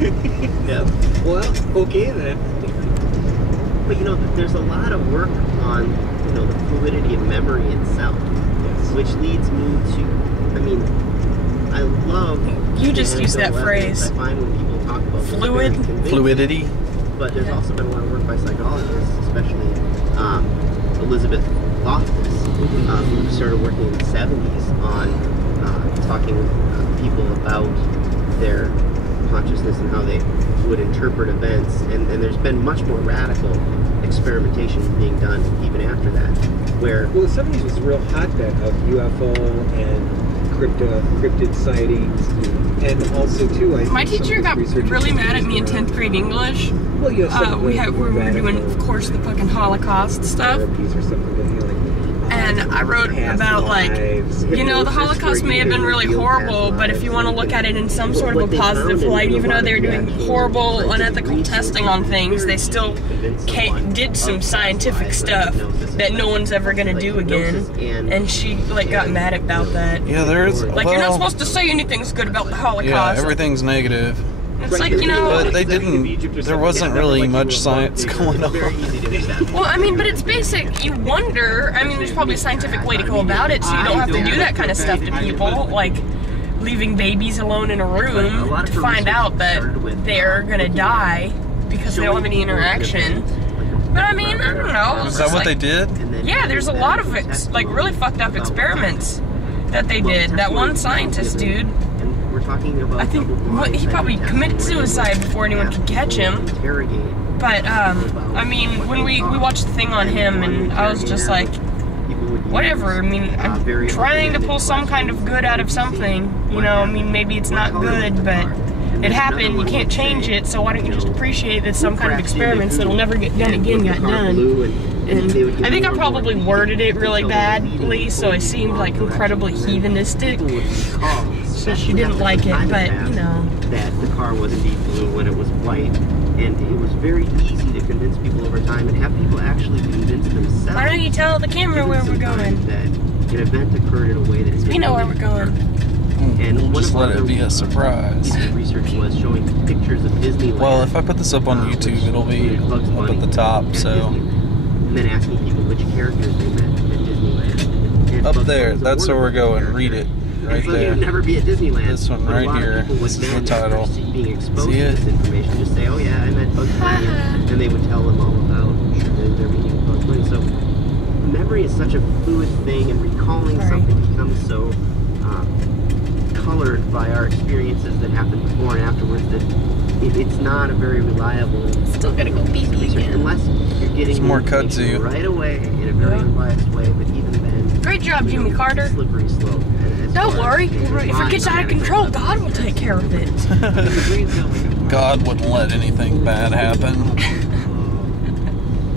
Yeah. Well, okay then. But you know, there's a lot of work on, you know, the fluidity of memory itself, Yes. which leads me to, I mean, I love. You just use that phrase. I find when people talk about Fluid? Fluidity. But there's also been a lot of work by psychologists, especially Elizabeth Loftus, who started working in the 70s on talking with people about their consciousness and how they would interpret events. And there's been much more radical experimentation being done even after that. Where Well, the 70s was a real hotbed of UFO and cryptid sightings, and also too, My teacher got really mad at me in 10th grade English. Well, you know, we were doing, of course, the fucking Holocaust stuff. Or something, like, And I wrote about, like, you know, the Holocaust may have been really horrible, but if you want to look at it in some sort of a positive light, even though they were doing horrible, unethical testing on things, they still did some scientific stuff that no one's ever going to do again. And she, like, got mad about that. Yeah, there's... Like, you're not supposed to say anything's good about the Holocaust. Yeah, everything's negative. It's like, you know... But they didn't... There wasn't really much science going on. Well, I mean, but it's basic. You wonder... I mean, there's probably a scientific way to go about it, so you don't have to do that kind of stuff to people. Like, leaving babies alone in a room to find out that they're gonna die because they don't have any interaction. But I mean, I don't know. Is that what they did? Yeah, there's a lot of, like, really fucked up experiments that they did. That one scientist dude... I think he probably committed suicide before anyone could catch him. But, I mean, when we watched the thing on him, and I was just like, whatever. I mean, I'm trying to pull some kind of good out of something. You know, I mean, maybe it's not good, but it happened. You can't change it, so why don't you just appreciate that some kind of experiments that'll never get done again got done. And I think I probably worded it really badly, so it seemed like incredibly heathenistic. So she didn't like it, but you know. That the car was indeed blue when it was white, and it was very easy to convince people over time and have people actually convince themselves. Why don't you tell the camera where we're going? That an event occurred in a way that we know where we're going. And we'll just let it be a surprise. Research was showing pictures of Disneyland. Well, if I put this up on YouTube, it'll be up at the top, so. And then asking people which characters they met at Disneyland. And up there, that's where we're going. Read it. Right so there. You'd never be at Disneyland. This one right here. This is the title. Being exposed See to it? this information, just say, "Oh yeah, I met Bugs Bunny," and they would tell them all about their meeting with Bugs Bunny. So memory is such a fluid thing, and recalling something becomes so colored by our experiences that happened before and afterwards that it's not a very reliable. Still gotta go beep again. Unless you're getting some more kudzu right away in a very unbiased way, but even then. Great job, Jimmy Carter. Slippery slope. Don't worry, if it gets out of control, God will take care of it. God wouldn't let anything bad happen.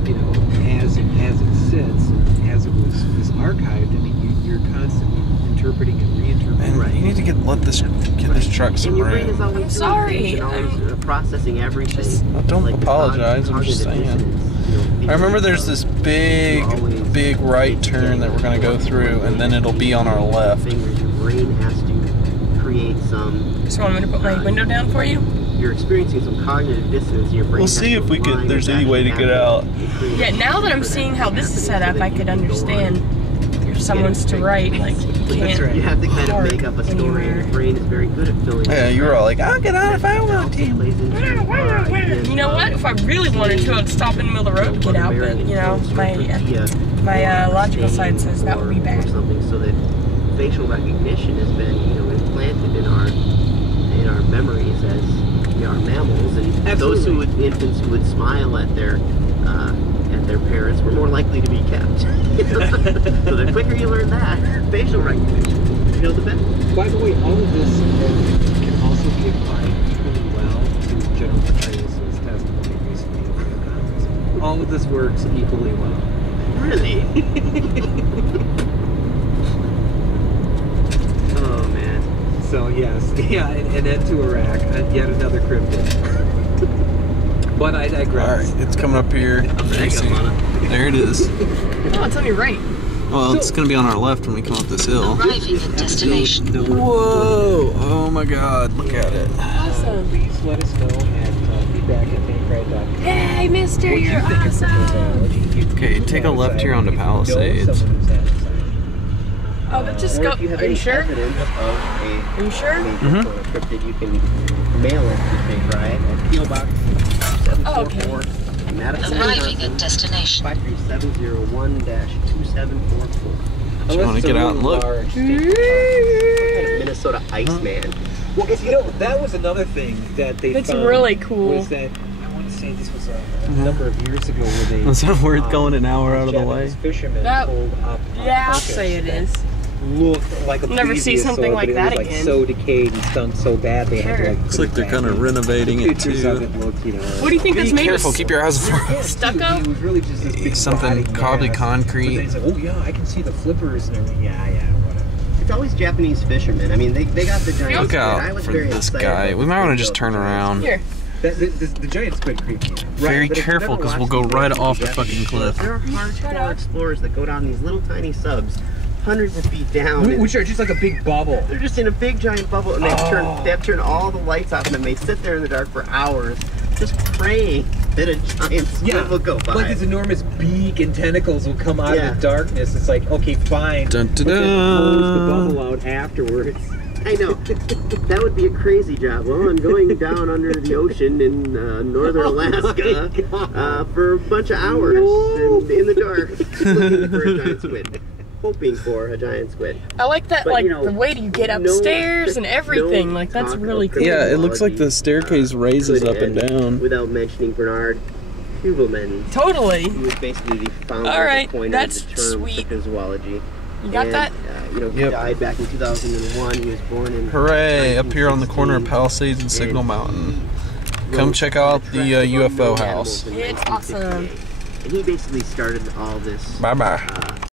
You know, as it sits, as it was archived, I mean, you're constantly interpreting and reinterpreting. Man, you need to get this truck some room. I'm sorry. I'm processing everything. Well, don't apologize. I'm just saying. I remember there's this big right turn that we're going to go through, and then it'll be on our left. Your brain has to create some. So I'm going to put my window down for you? You're experiencing some cognitive dissonance. Your brain. We'll see if we could. There's any way to get out. Yeah, now that I'm seeing how this is set up, I could understand if someone's to write, like, you can't. You have to kind of make up a story, and your brain is very good at filling. Yeah, you were all like, I'll get out if I want to. You know what? If I really wanted to, I'd stop in the middle of the road to get out, but, you know, my logical side says that would be bad. Something so that facial recognition has been, you know, implanted in our memories as our mammals, and those infants who would smile at their parents were more likely to be kept. So the quicker you learn that, facial recognition, you know, the better. By the way, all of this can also be applied equally well to General Petraeus' testimony recently. All of this works equally well. Really? Oh man. So yes, yeah, and then to Iraq, yet another cryptid. But I digress. Alright, it's coming up here. There it is. Oh, it's on your right. Well, it's going to be on our left when we come up this hill. Arriving at destination. Whoa! Oh my god, look at it. Awesome. Just let us know at feedback@tankriot.com. Hey, mister, you're awesome. Okay, take a left here onto Palisades. Oh, let's just go. Are you sure? Are you sure? Cryptid, you can mail it to Tank Riot at P.O. Box 744. Arriving at destination. 53701-2744. Do you want to get out and look? Minnesota Iceman. Well, you know, that was another thing that they That's found really cool. Was that, I want to say this was a number of years ago where they... Is that worth going an hour out of the way? Fishermen pulled up I'll say it is. Looked like a Never see something like that again. again. So decayed and stunk so bad they had to like... Looks like they're kind of renovating it too. What do you think that's made of? Be careful, keep your eyes open. Stucco? It was really just this big Something probably concrete. But then it's like, oh yeah, I can see the flippers and everything. Yeah, whatever. It's always Japanese fishermen. I mean, they got the giant Look squid. I out was for very this excited guy. about We might want to the just turn around. Here. The giant squid creepy. Very careful, because we'll go right off the fucking cliff. There are hardcore explorers that go down these little tiny subs, hundreds of feet down. Which are just like a big bubble. They're just in a big giant bubble, and they have turned all the lights off, and then they sit there in the dark for hours, just praying that a giant squid will go by. Like this enormous beak and tentacles will come out of the darkness. It's like, okay, fine. Dun, dun, But then dun. close the bubble out afterwards. I know. That would be a crazy job. Well, I'm going down under the ocean in northern Alaska for a bunch of hours and in the dark looking for a giant squid. Hoping for a giant squid. I like that, But, like, you know, the way you get upstairs and everything. Like, that's really cool. Yeah, it looks like the staircase raises up and down. Without mentioning Bernard Hubelman. Totally. Who was basically the founder Alright, of the coiner that's of the term sweet. cryptozoology. You got that? You know, he died back in 2001. He was born in... Hooray! Up here on the corner of Palisades and Signal Mountain. Come check out the UFO house. It's awesome. And he basically started all this... Bye-bye.